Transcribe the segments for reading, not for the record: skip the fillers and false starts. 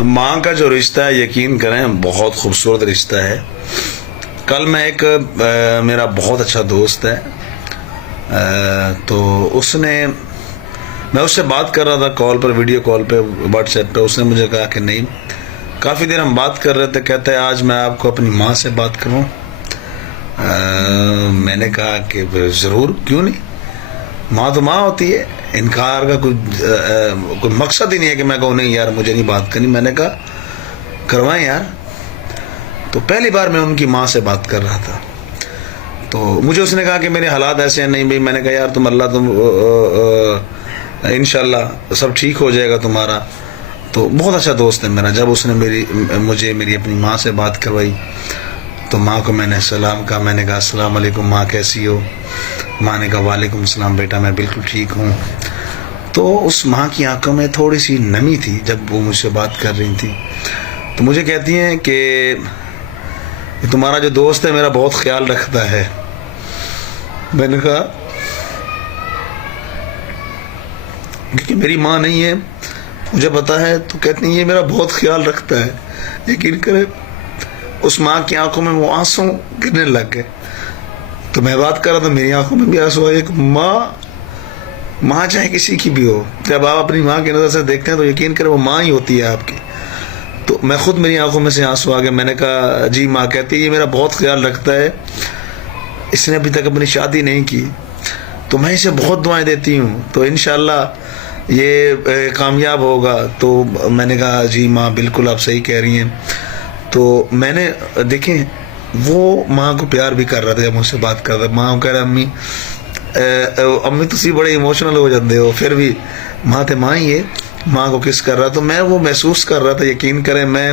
ماں کا جو رشتہ ہے یقین کریں بہت خوبصورت رشتہ ہے. کل میں ایک میرا بہت اچھا دوست ہے تو میں اس سے بات کر رہا تھا کال پر، ویڈیو کال پہ، واٹس ایپ پہ. اس نے مجھے کہا کہ نہیں، کافی دیر ہم بات کر رہے تھے، کہتا ہے آج میں آپ کو اپنی ماں سے بات کروں. میں نے کہا کہ ضرور، کیوں نہیں، ماں تو ماں ہوتی ہے. انکار کا کوئی مقصد ہی نہیں ہے کہ میں کہوں نہیں یار مجھے نہیں بات کرنی. میں نے کہا کروائیں یار. تو پہلی بار میں ان کی ماں سے بات کر رہا تھا تو مجھے اس نے کہا کہ میرے حالات ایسے ہیں. نہیں بھائی، میں نے کہا یار تم انشاءاللہ سب ٹھیک ہو جائے گا تمہارا. تو بہت اچھا دوست ہے میرا. جب اس نے مجھے میری اپنی ماں سے بات کروائی تو ماں کو میں نے سلام کہا. میں نے کہا السلام علیکم ماں، کیسی ہو؟ ماں نے کہا وعلیکم السلام بیٹا، میں بالکل ٹھیک ہوں. تو اس ماں کی آنکھوں میں تھوڑی سی نمی تھی جب وہ مجھ سے بات کر رہی تھی. تو مجھے کہتی ہیں کہ تمہارا جو دوست ہے میرا بہت خیال رکھتا ہے. میں نے کہا کیونکہ میری ماں نہیں ہے مجھے پتا ہے. تو کہتی ہیں یہ میرا بہت خیال رکھتا ہے. یقین کرے اس ماں کی آنکھوں میں وہ آنسو گرنے لگ گئے. تو میں بات کر رہا تھا، میری آنکھوں میں بھی آنسو آئے. ایک ماں چاہے کسی کی بھی ہو، جب آپ اپنی ماں کی نظر سے دیکھتے ہیں تو یقین کرے وہ ماں ہی ہوتی ہے آپ کی. تو میں خود میری آنکھوں میں سے آنسو آ گئے. میں نے کہا جی ماں. کہتی ہے یہ میرا بہت خیال رکھتا ہے، اس نے ابھی تک اپنی شادی نہیں کی تو میں اسے بہت دعائیں دیتی ہوں تو انشاءاللہ یہ کامیاب ہوگا. تو میں نے کہا جی ماں بالکل آپ صحیح کہہ رہی ہیں. تو میں نے دیکھیں وہ ماں کو پیار بھی کر رہا تھا. جب مجھ سے بات کر رہا تھا ماں کو کہہ رہا امی تسی بڑے ایموشنل ہو جاتے ہو، پھر بھی ماں تے ماں ہی ہے. ماں کو کس کر رہا. تو میں وہ محسوس کر رہا تھا. یقین کریں میں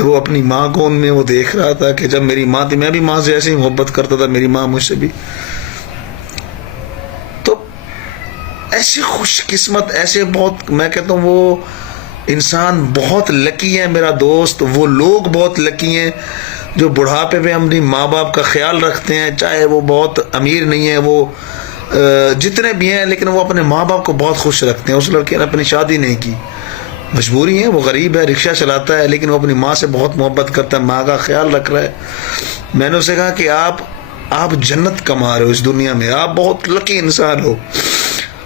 وہ اپنی ماں کو ان میں وہ دیکھ رہا تھا کہ جب میری ماں تھی میں بھی ماں سے ایسے ہی محبت کرتا تھا، میری ماں مجھ سے بھی. تو ایسے خوش قسمت، ایسے بہت، میں کہتا ہوں وہ انسان بہت لکی ہے میرا دوست. وہ لوگ بہت لکی ہیں جو بڑھاپے پہ اپنی ماں باپ کا خیال رکھتے ہیں، چاہے وہ بہت امیر نہیں ہے، وہ جتنے بھی ہیں، لیکن وہ اپنے ماں باپ کو بہت خوش رکھتے ہیں. اس لڑکے نے اپنی شادی نہیں کی، مجبوری ہے، وہ غریب ہے، رکشہ چلاتا ہے، لیکن وہ اپنی ماں سے بہت محبت کرتا ہے، ماں کا خیال رکھ رہا ہے. میں نے اسے کہا کہ آپ جنت کما رہے ہو اس دنیا میں، آپ بہت لکی انسان ہو،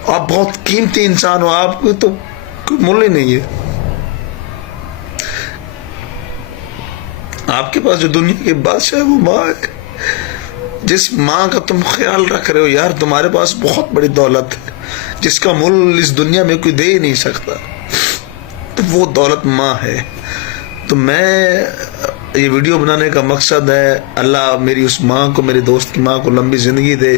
آپ بہت قیمتی انسان ہو، آپ کو تو کوئی مول ہی نہیں ہے. آپ کے پاس جو دنیا کے بادشاہ ہے وہ ماں ہے. جس ماں کا تم خیال رکھ رہے ہو یار، تمہارے پاس بہت بڑی دولت ہے جس کا مول اس دنیا میں کوئی دے ہی نہیں سکتا. تو وہ دولت ماں ہے. تو میں یہ ویڈیو بنانے کا مقصد ہے اللہ میری اس ماں کو، میرے دوست کی ماں کو لمبی زندگی دے.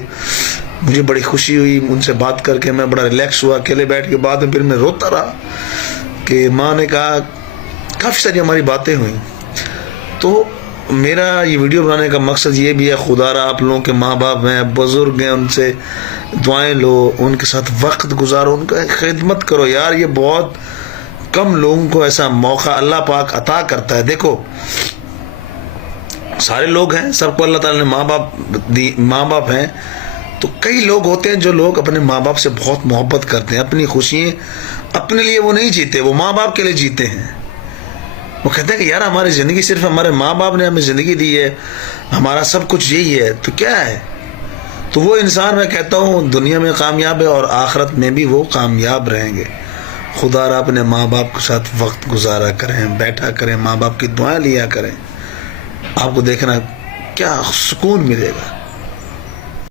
مجھے بڑی خوشی ہوئی ان سے بات کر کے، میں بڑا ریلیکس ہوا. اکیلے بیٹھ کے بعد میں پھر میں روتا رہا کہ ماں نے کہا، کافی ساری ہماری باتیں ہوئیں. تو میرا یہ ویڈیو بنانے کا مقصد یہ بھی ہے، خدا را آپ لوگوں کے ماں باپ ہیں، بزرگ ہیں، ان سے دعائیں لو، ان کے ساتھ وقت گزارو، ان کا خدمت کرو یار. یہ بہت کم لوگوں کو ایسا موقع اللہ پاک عطا کرتا ہے. دیکھو سارے لوگ ہیں، سب کو اللہ تعالیٰ نے ماں باپ ہیں. تو کئی لوگ ہوتے ہیں جو لوگ اپنے ماں باپ سے بہت محبت کرتے ہیں، اپنی خوشیاں اپنے لیے وہ نہیں جیتے، وہ ماں باپ کے لیے جیتے ہیں. وہ کہتے ہیں کہ یار ہماری زندگی صرف ہمارے ماں باپ نے ہمیں زندگی دی ہے، ہمارا سب کچھ یہی ہے، تو کیا ہے. تو وہ انسان میں کہتا ہوں دنیا میں کامیاب ہے اور آخرت میں بھی وہ کامیاب رہیں گے. خدا را اپنے ماں باپ کے ساتھ وقت گزارا کریں، بیٹھا کریں، ماں باپ کی دعائیں لیا کریں. آپ کو دیکھنا کیا سکون ملے گا.